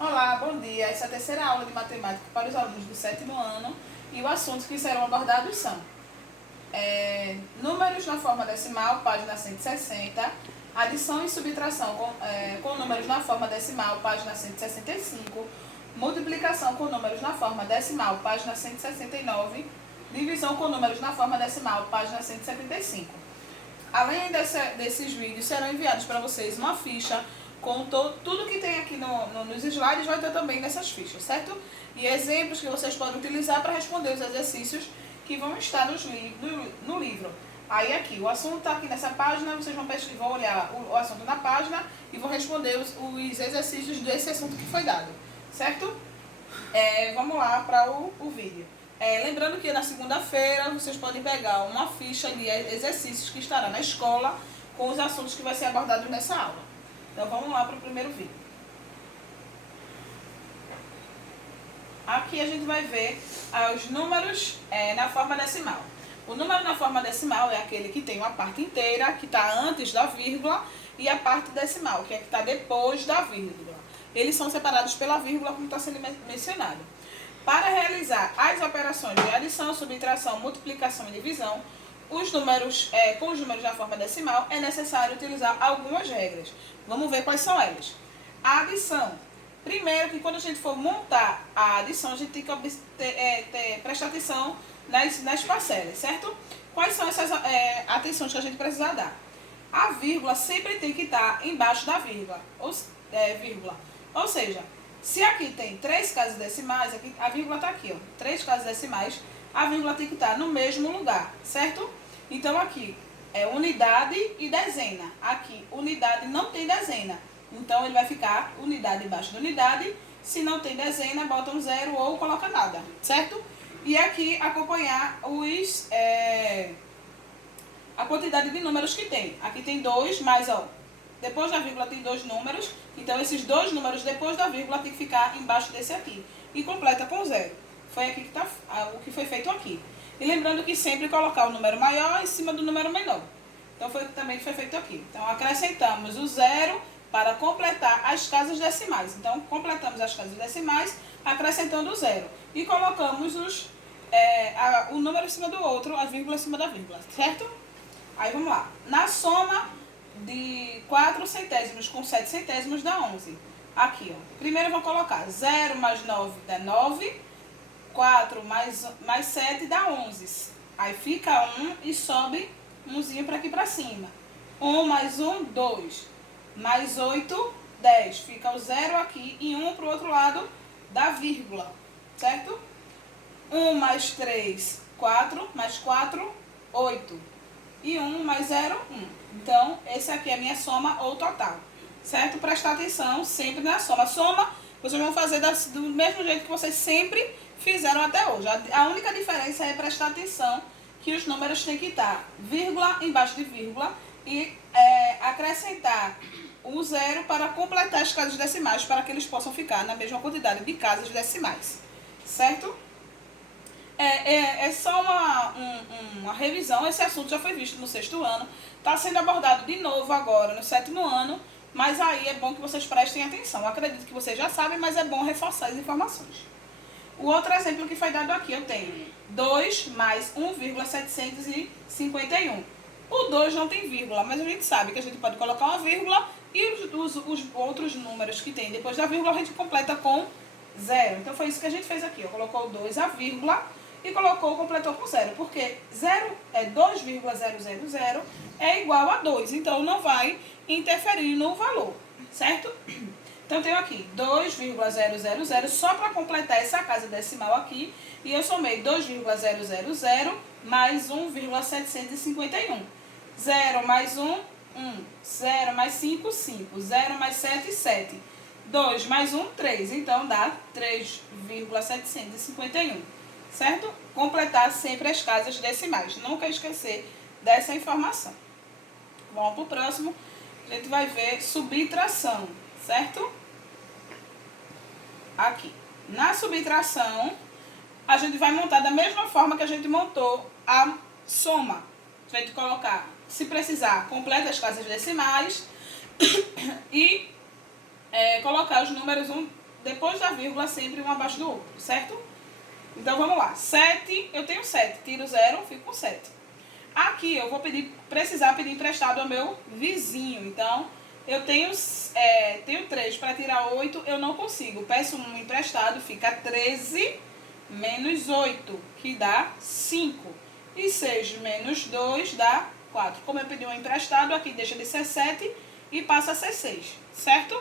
Olá, bom dia. Essa é a terceira aula de matemática para os alunos do sétimo ano e os assuntos que serão abordados são números na forma decimal, página 160, adição e subtração com números na forma decimal, página 165, multiplicação com números na forma decimal, página 169, divisão com números na forma decimal, página 175. Além desses vídeos, serão enviados para vocês uma ficha com tudo que tem aqui nos slides, vai ter também nessas fichas, certo? E exemplos que vocês podem utilizar para responder os exercícios que vão estar no livro. Aí aqui, o assunto está aqui nessa página, vocês vão olhar o assunto na página e vão responder os exercícios desse assunto que foi dado, certo? Vamos lá para o vídeo. Lembrando que na segunda-feira vocês podem pegar uma ficha de exercícios que estará na escola com os assuntos que vai ser abordados nessa aula. Então vamos lá para o primeiro vídeo. Aqui a gente vai ver os números na forma decimal. O número na forma decimal é aquele que tem uma parte inteira, que está antes da vírgula, e a parte decimal, que é que está depois da vírgula. Eles são separados pela vírgula, como está sendo mencionado. Para realizar as operações de adição, subtração, multiplicação e divisão, com os números na forma decimal, é necessário utilizar algumas regras. Vamos ver quais são elas. A adição. Primeiro, que quando a gente for montar a adição, a gente tem que prestar atenção nas parcelas, certo? Quais são essas atenções que a gente precisa dar? A vírgula sempre tem que estar embaixo da vírgula. Ou seja, se aqui tem 3 casas decimais, aqui, a vírgula está aqui, ó, 3 casas decimais, a vírgula tem que estar no mesmo lugar, certo? Então aqui é unidade e dezena. Aqui, unidade não tem dezena. Então ele vai ficar unidade embaixo da unidade. Se não tem dezena, bota um zero ou coloca nada, certo? E aqui acompanhar a quantidade de números que tem. Aqui tem 2, mas ó, depois da vírgula tem 2 números. Então esses 2 números depois da vírgula tem que ficar embaixo desse aqui. E completa com zero. Foi aqui que tá o que foi feito aqui. E lembrando que sempre colocar o número maior em cima do número menor. Então foi também que foi feito aqui. Então acrescentamos o zero para completar as casas decimais. Então completamos as casas decimais acrescentando o zero. E colocamos o número em cima do outro, a vírgula em cima da vírgula, certo? Aí vamos lá. Na soma de 4 centésimos com 7 centésimos dá 11. Aqui, ó. Primeiro eu vou colocar 0 mais 9 dá 9. 4 mais 7 dá 11. Aí fica 1 e sobe umzinho para aqui para cima. 1 mais 1, 2. Mais 8, 10. Fica o 0 aqui e 1 para o outro lado da vírgula, certo? 1 mais 3, 4. Mais 4, 8. E 1 mais 0, 1. Então, esse aqui é a minha soma ou total, certo? Prestar atenção sempre na soma. Soma, vocês vão fazer do mesmo jeito que vocês sempre fizeram até hoje. A única diferença é prestar atenção que os números têm que estar vírgula embaixo de vírgula e acrescentar o zero para completar as casas decimais, para que eles possam ficar na mesma quantidade de casas decimais, certo? É só uma revisão. Esse assunto já foi visto no 6º ano, está sendo abordado de novo agora no 7º ano, mas aí é bom que vocês prestem atenção. Eu acredito que vocês já sabem, mas é bom reforçar as informações. O outro exemplo que foi dado aqui, eu tenho 2 mais 1,751. O 2 não tem vírgula, mas a gente sabe que a gente pode colocar uma vírgula e os outros números que tem depois da vírgula a gente completa com zero. Então foi isso que a gente fez aqui, ó. Colocou o 2 a vírgula e completou com zero, porque 2,000 é igual a 2, então não vai interferir no valor, certo? Então, tenho aqui 2,000 só para completar essa casa decimal aqui. E eu somei 2,000 mais 1,751. 0 mais 1, 1. 0 mais 5, 5. 0 mais 7, 7. 2 mais 1, 3. Então, dá 3,751. Certo? Completar sempre as casas decimais. Nunca esquecer dessa informação. Vamos para o próximo. A gente vai ver subtração. Certo? Aqui. Na subtração, a gente vai montar da mesma forma que a gente montou a soma. A gente colocar, se precisar, completa as casas decimais e colocar os números depois da vírgula, sempre um abaixo do outro, certo? Então, vamos lá. 7, eu tenho 7. Tiro 0, fico com 7. Aqui, eu vou precisar pedir emprestado ao meu vizinho. Então, eu tenho 3. Para tirar 8, eu não consigo. Peço um emprestado, fica 13 menos 8, que dá 5. E 6 menos 2 dá 4. Como eu pedi um emprestado, aqui deixa de ser 7 e passa a ser 6, certo?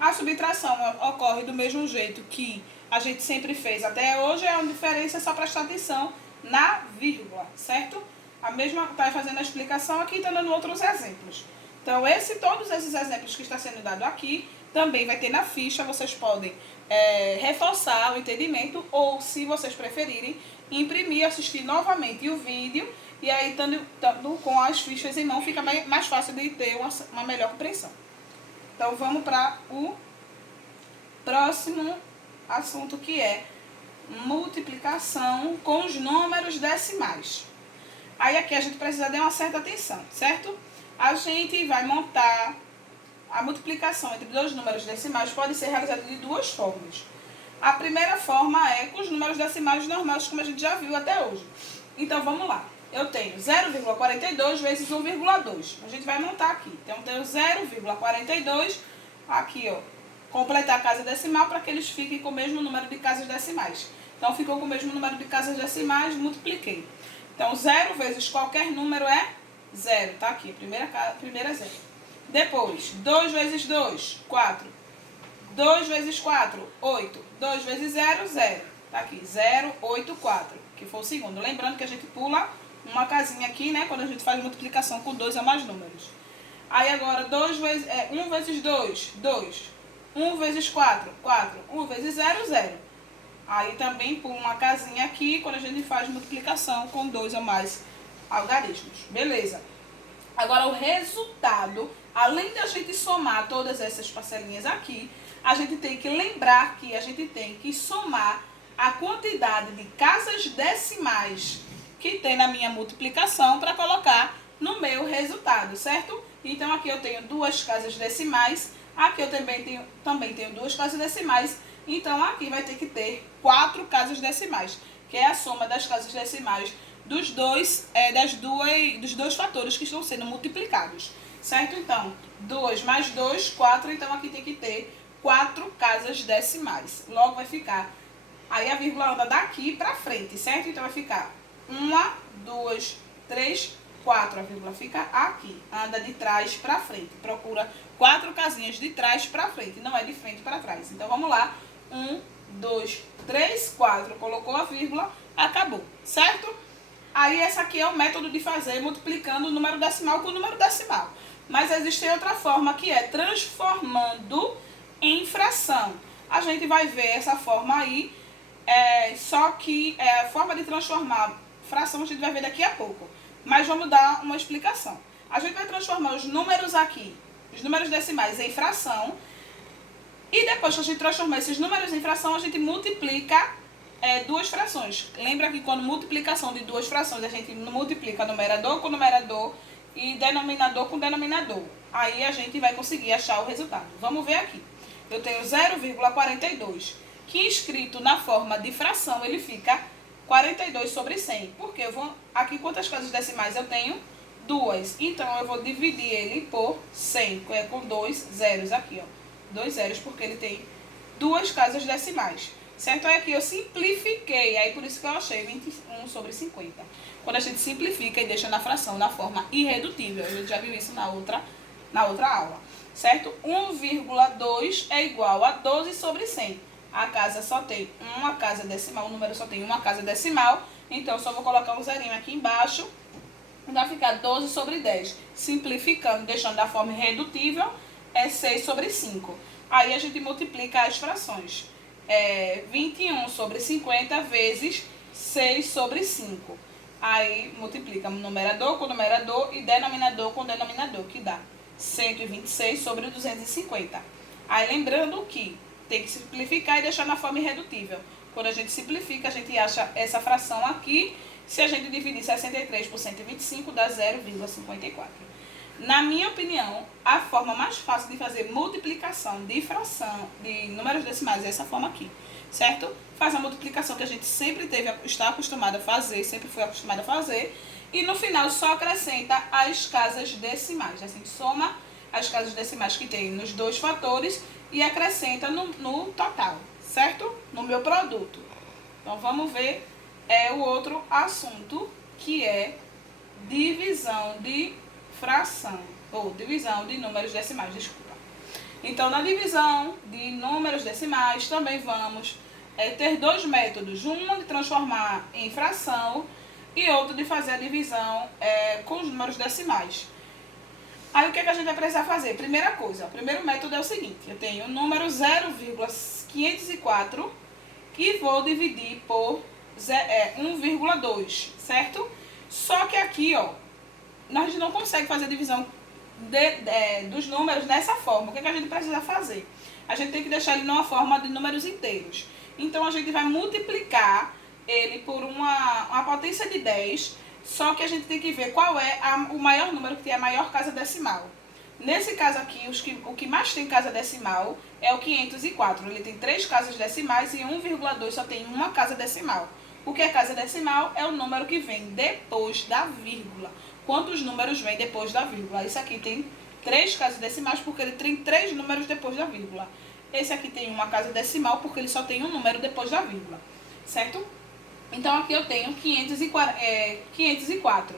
A subtração ocorre do mesmo jeito que a gente sempre fez até hoje, é uma diferença, é só prestar atenção na vírgula, certo? A mesma, está fazendo a explicação aqui, está dando outros exemplos. Então, todos esses exemplos que está sendo dado aqui, também vai ter na ficha, vocês podem reforçar o entendimento, ou, se vocês preferirem, imprimir, assistir novamente o vídeo, e aí, estando com as fichas em mão, fica mais fácil de ter uma melhor compreensão. Então, vamos para o próximo assunto, que é multiplicação com os números decimais. Aí, aqui a gente precisa de uma certa atenção, certo? A gente vai montar a multiplicação entre dois números decimais, pode ser realizada de duas formas. A primeira forma é com os números decimais normais, como a gente já viu até hoje. Então, vamos lá. Eu tenho 0,42 vezes 1,2. A gente vai montar aqui. Então, eu tenho 0,42, aqui, ó, completar a casa decimal para que eles fiquem com o mesmo número de casas decimais. Então, ficou com o mesmo número de casas decimais, multipliquei. Então, 0 vezes qualquer número é 0, tá aqui, primeira 0. Depois, 2 vezes 2, 4. 2 vezes 4, 8. 2 vezes 0, 0. Tá aqui, 0, 8, 4, que foi o segundo. Lembrando que a gente pula uma casinha aqui, né, quando a gente faz multiplicação com 2 a mais números. Aí agora, 1 vezes 2, 2. 1 vezes 4, 4. 1 vezes 0, 0. Aí também pula uma casinha aqui, quando a gente faz multiplicação com 2 ou mais algarismos. Beleza. Agora, o resultado, além de a gente somar todas essas parcelinhas aqui, a gente tem que lembrar que a gente tem que somar a quantidade de casas decimais que tem na minha multiplicação para colocar no meu resultado, certo? Então, aqui eu tenho 2 casas decimais, aqui eu também tenho 2 casas decimais, então aqui vai ter que ter 4 casas decimais, que é a soma das casas decimais dos dois fatores que estão sendo multiplicados, certo? Então, 2 mais 2, 4, então aqui tem que ter 4 casas decimais. Logo vai ficar, aí a vírgula anda daqui para frente, certo? Então vai ficar 1, 2, 3, 4, a vírgula fica aqui, anda de trás para frente. Procura 4 casinhas de trás para frente, não é de frente para trás. Então vamos lá, 1, 2, 3, 4, colocou a vírgula, acabou, certo? Aí, esse aqui é o método de fazer multiplicando o número decimal com o número decimal. Mas existe outra forma, que é transformando em fração. A gente vai ver essa forma aí, só que a forma de transformar fração a gente vai ver daqui a pouco. Mas vamos dar uma explicação. A gente vai transformar os números aqui, os números decimais, em fração. E depois que a gente transformar esses números em fração, a gente multiplica duas frações. Lembra que quando multiplicação de duas frações, a gente multiplica numerador com numerador e denominador com denominador. Aí a gente vai conseguir achar o resultado. Vamos ver aqui. Eu tenho 0,42, que escrito na forma de fração, ele fica 42 sobre 100. Porque aqui quantas casas decimais eu tenho? 2. Então, eu vou dividir ele por 100, com 2 zeros aqui, ó. 2 zeros, porque ele tem 2 casas decimais. Certo? Aí aqui eu simplifiquei, aí por isso que eu achei 21 sobre 50. Quando a gente simplifica e deixa na fração, na forma irredutível, a gente já viu isso na outra aula. Certo? 1,2 é igual a 12 sobre 100. A casa só tem uma casa decimal, o número só tem uma casa decimal, então só vou colocar um zerinho aqui embaixo, vai ficar 12 sobre 10. Simplificando, deixando da forma irredutível, é 6 sobre 5. Aí a gente multiplica as frações. 21 sobre 50 vezes 6 sobre 5. Aí multiplica numerador com numerador e denominador com denominador, que dá 126 sobre 250. Aí lembrando que tem que simplificar e deixar na forma irredutível. Quando a gente simplifica, a gente acha essa fração aqui. Se a gente dividir 63 por 125, dá 0,54. Na minha opinião, a forma mais fácil de fazer multiplicação de fração, de números decimais, é essa forma aqui, certo? Faz a multiplicação que a gente sempre está acostumado a fazer, sempre foi acostumado a fazer, e no final só acrescenta as casas decimais. A gente soma as casas decimais que tem nos dois fatores e acrescenta no total, certo? No meu produto. Então, vamos ver o outro assunto, que é divisão de fração, ou divisão de números decimais, desculpa. Então, na divisão de números decimais, também vamos ter dois métodos. Um de transformar em fração e outro de fazer a divisão com os números decimais. Aí, o que a gente vai precisar fazer? Primeira coisa, o primeiro método é o seguinte. Eu tenho o número 0,504 que vou dividir por 1,2, certo? Só que aqui, ó, a gente não consegue fazer a divisão dos números dessa forma. O que a gente precisa fazer? A gente tem que deixar ele numa forma de números inteiros. Então, a gente vai multiplicar ele por uma potência de 10, só que a gente tem que ver qual é o maior número que tem a maior casa decimal. Nesse caso aqui, o que mais tem casa decimal é o 504. Ele tem 3 casas decimais e 1,2 só tem uma casa decimal. O que é casa decimal? É o número que vem depois da vírgula. Quantos números vem depois da vírgula? Isso aqui tem 3 casas decimais porque ele tem 3 números depois da vírgula. Esse aqui tem uma casa decimal porque ele só tem um número depois da vírgula, certo? Então, aqui eu tenho 504.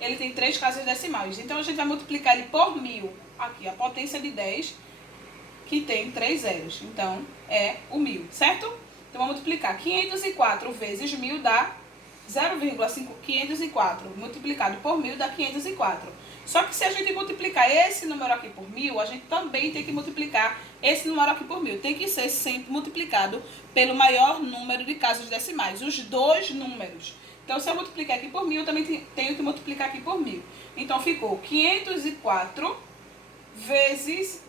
Ele tem 3 casas decimais. Então, a gente vai multiplicar ele por 1000. Aqui, a potência de 10, que tem 3 zeros. Então, é o 1000, certo? Então, vamos multiplicar 504 vezes 1000 dá 0,504 multiplicado por 1000 dá 504. Só que se a gente multiplicar esse número aqui por 1000, a gente também tem que multiplicar esse número aqui por 1000. Tem que ser sempre multiplicado pelo maior número de casas decimais, os dois números. Então, se eu multiplicar aqui por 1000, eu também tenho que multiplicar aqui por 1000. Então, ficou 504 vezes,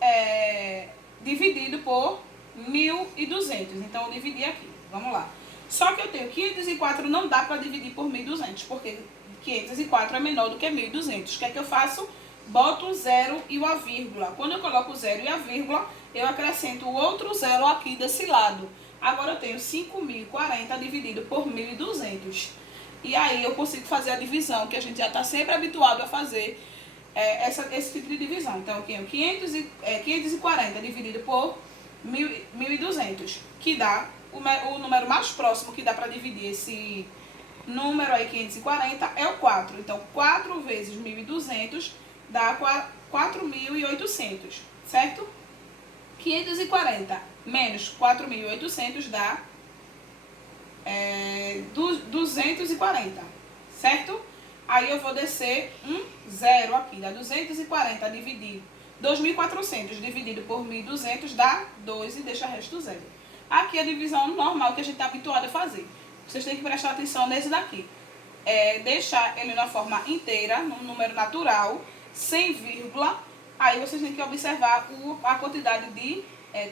dividido por 1.200. Então, eu dividi aqui. Vamos lá. Só que eu tenho 504, não dá para dividir por 1.200, porque 504 é menor do que 1.200. O que é que eu faço? Boto o zero e a vírgula. Quando eu coloco o zero e a vírgula, eu acrescento o outro zero aqui desse lado. Agora eu tenho 5.040 dividido por 1.200. E aí eu consigo fazer a divisão, que a gente já está sempre habituado a fazer esse tipo de divisão. Então eu tenho 540 dividido por 1.200, que dá o número mais próximo que dá para dividir esse número aí, 540, é o 4. Então, 4 vezes 1.200 dá 4.800, certo? 540 menos 4.800 dá 240, certo? Aí eu vou descer um zero aqui, dá 240 dividido. 2.400 dividido por 1.200 dá 2 e deixa o resto zero. Aqui é a divisão normal que a gente está habituado a fazer. Vocês têm que prestar atenção nesse daqui. Deixar ele na forma inteira, num número natural, sem vírgula. Aí vocês têm que observar a quantidade de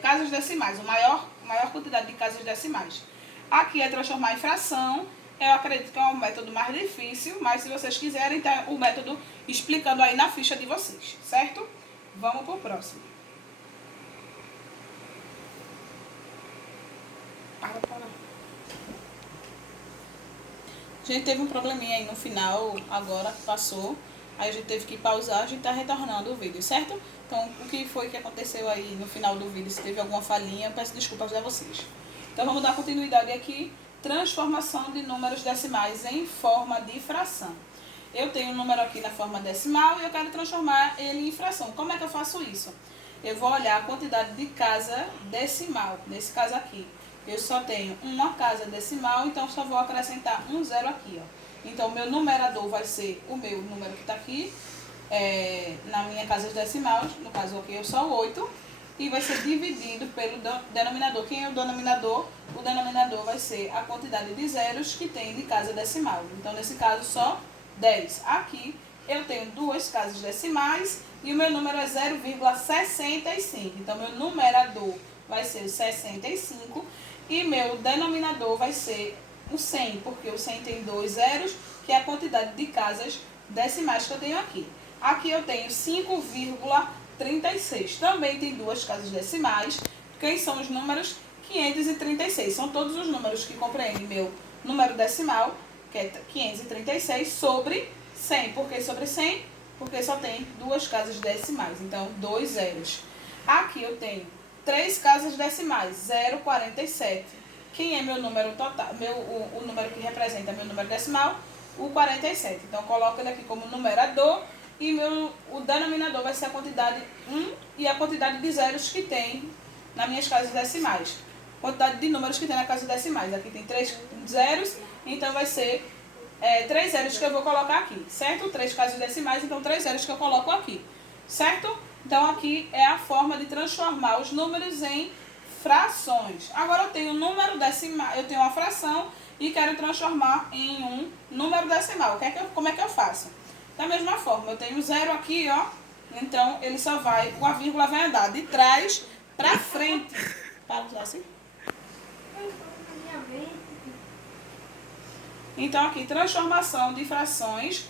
casas decimais, a maior quantidade de casas decimais. Aqui é transformar em fração. Eu acredito que é um método mais difícil, mas se vocês quiserem, tá o método explicando aí na ficha de vocês, certo? Vamos pro próximo. Para. A gente teve um probleminha aí no final, agora passou. Aí a gente teve que pausar, a gente tá retornando o vídeo, certo? Então, o que foi que aconteceu aí no final do vídeo? Se teve alguma falhinha, eu peço desculpas a vocês. Então, vamos dar continuidade aqui. Transformação de números decimais em forma de fração. Eu tenho um número aqui na forma decimal e eu quero transformar ele em fração. Como é que eu faço isso? Eu vou olhar a quantidade de casa decimal, nesse caso aqui. Eu só tenho uma casa decimal, então só vou acrescentar um zero aqui, ó. Então, o meu numerador vai ser o meu número que está aqui, na minha casa decimal, no caso aqui eu sou 8, e vai ser dividido pelo denominador. Quem é o denominador? O denominador vai ser a quantidade de zeros que tem de casa decimal. Então, nesse caso, só 10. Aqui, eu tenho duas casas decimais e o meu número é 0,65. Então, meu numerador vai ser o 65 e meu denominador vai ser o 100, porque o 100 tem 2 zeros, que é a quantidade de casas decimais que eu tenho aqui. Aqui eu tenho 5,36. Também tem duas casas decimais. Quem são os números? 536. São todos os números que compreendem meu número decimal, que é 536, sobre 100. Por que sobre 100? Porque só tem duas casas decimais. Então, 2 zeros. Aqui eu tenho 3 casas decimais, 0,47. Quem é meu número total? O número que representa meu número decimal? O 47. Então, coloco ele aqui como numerador e o denominador vai ser a quantidade 1 e a quantidade de zeros que tem nas minhas casas decimais. Quantidade de números que tem na casa decimais. Aqui tem 3 zeros, então vai ser 3 zeros que eu vou colocar aqui, certo? 3 casas decimais, então 3 zeros que eu coloco aqui, certo? Então aqui é a forma de transformar os números em frações. Agora eu tenho um número decimal, eu tenho uma fração e quero transformar em um número decimal. Como é que eu faço? Da mesma forma, eu tenho 0 aqui, ó. Então ele só vai, a vírgula vai andar de trás para frente. Para usar assim? Então aqui, transformação de frações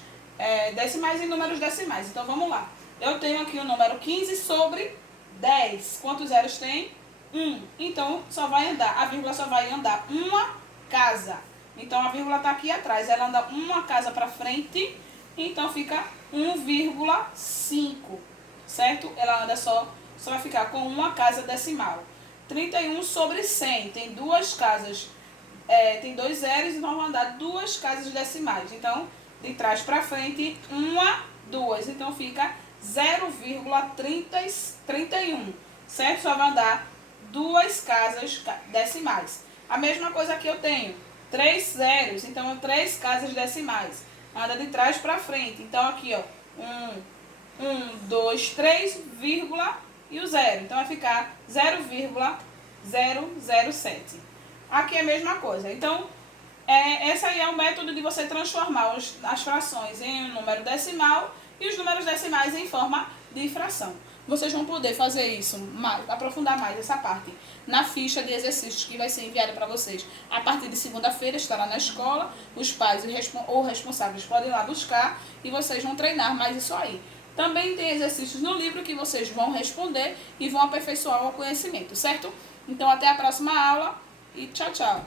decimais em números decimais. Então vamos lá. Eu tenho aqui o número 15 sobre 10. Quantos zeros tem? 1. Então só vai andar, a vírgula só vai andar uma casa. Então a vírgula está aqui atrás, ela anda uma casa para frente, então fica 1,5, certo? Ela anda só vai ficar com uma casa decimal. 31 sobre 100, tem duas casas, tem 2 zeros, então vão andar duas casas decimais. Então, de trás para frente, 1, 2, então fica 0,31, certo? Só vai andar duas casas decimais. A mesma coisa que eu tenho 3 zeros, então 3 casas decimais. Anda de trás para frente. Então aqui, ó, 1, 2, 3, vírgula e o zero. Então vai ficar 0,007. Aqui é a mesma coisa. Então, esse aí é o método de você transformar as frações em um número decimal e os números decimais em forma de fração. Vocês vão poder fazer isso, aprofundar mais essa parte na ficha de exercícios que vai ser enviada para vocês a partir de segunda-feira, estará na escola. Os pais ou responsáveis podem ir lá buscar e vocês vão treinar mais isso aí. Também tem exercícios no livro que vocês vão responder e vão aperfeiçoar o conhecimento, certo? Então, até a próxima aula e tchau, tchau!